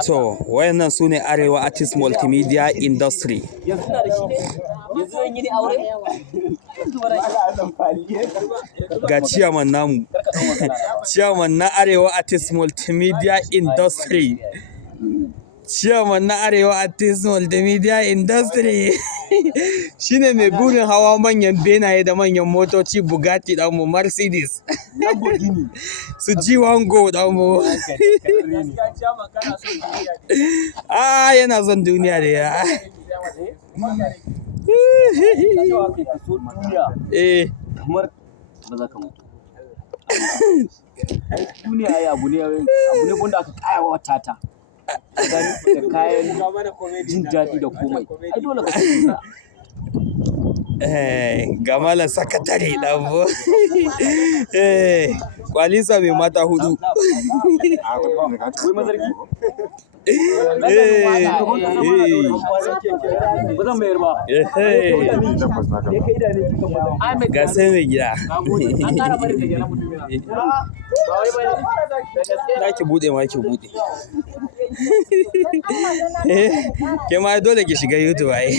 To, wayannan su ne Arewa Artis Multimedia Industry. Ga ciyaman namu. Ciyaman na Arewa Artis Multimedia Industry. Ciyaman na Arewa Artis Multimedia Industry. Shine mai burin hawa manyan benaye da manyan motoci Bugatti ɗanmu, Mercedes. Su G-Wango ɗanmu. Yana son duniya da ya. Kamar ba za ka mutu. Duniya ya abu ne wanda aka kayawa tata. Da kayan jin daɗi da komai. Ai dole ka tsira. Ga malam sakatare ɗanmu. Kwalisa mai mata hudu. Wai mazarki? Ba zan mayar ba. Ga sai mai gida. Na ki buɗe ma ki buɗe. Ke ma dole ki shiga YouTube ai.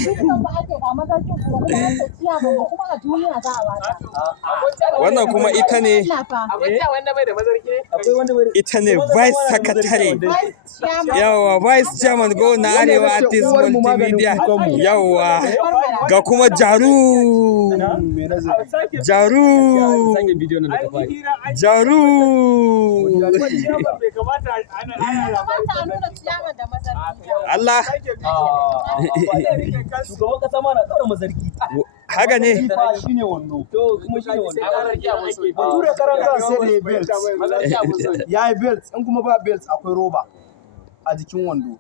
Wannan kuma ita ne vice secretary. Yawa vice chairman go na Arewa Artis Multimedia. Yawa ga kuma Jaru. Allah. Shugaban kasa ma na tsara mazarki. Haka ne. Shi ne wannan. To kuma shi ne wannan. Bature karanta sai da belt. Ya yi belt, in kuma ba belt akwai roba a jikin wando.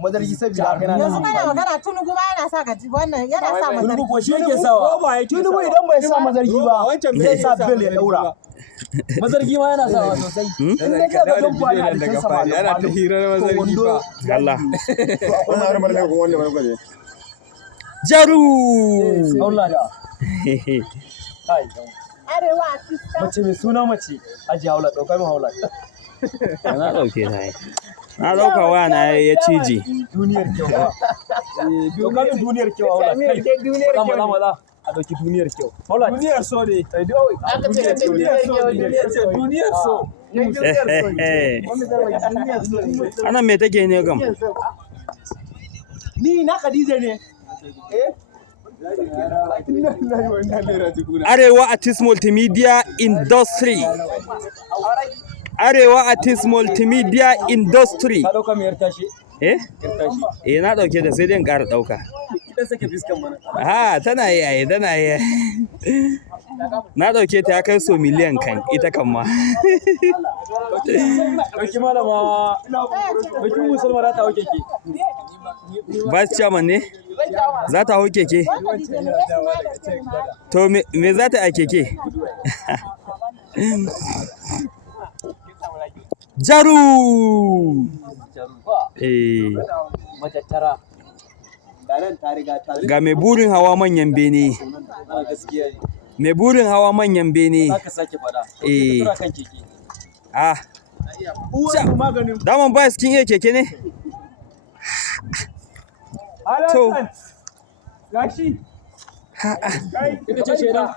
Mazarki saboda haka yana yanzu kana magana Tunubu ma yana sa gaji wannan yana sa mazarki. Tunubu ko shi yake sawa. Tunubu idan bai sa mazarki ba zai sa belt ya daura. Mazargi ma yana sawa sosai. In dai ka ga dabba yana da kansa ba yana ta hirar mazargi ba. Allah. Wannan har malaka ko wanda ba ne. Jaru. Allah da. Arewa Artis. Mace mai suna mace. Aji haula dauka min haula. Na dauke ta yi. Na dauka waya na ya cije. Duniyar kyau ba. Dauka min duniyar kyau haula. Duniyar kyau. Maza. A ɗauki duniyar kyau. Duniyar so ne. Duniyar so. Ana me take ne gam? Ni na Khadija ne. Arewa Artis Multimedia Industry. Arewa Artis Multimedia Industry. Ka ɗauka mai tashi? Na ɗauke da sai dai in ƙara ɗauka. Idan sake fiskan mana. Tana yi. Na ɗauke ta ya kai so miliyan kan ita kan ma. Ɗauki malama. Ɗauki musulma za ta hau keke. Vice chairman ne? Za ta hau keke? To me za ta a keke? Jaru! Matattara. Ga mai burin hawa manyan bene. Mai burin hawa manyan bene. Za ka sake fada. Kan keke. Daman baya cikin iya keke ne? To. Gashi. Ita ce shaida.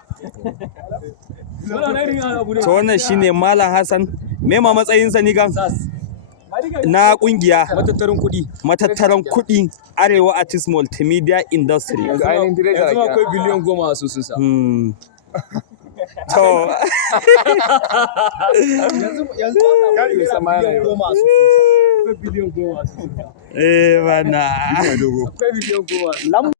To wannan shine Malam Hassan. Me ma matsayinsa ni gan? Na kungiya matattaran kuɗi Arewa Artis Multimedia Industry. Yanzu akwai biliyan 10 a asusunsa. To yanzu biliyan 10 a asusunsa. bana. Akwai biliyan 10.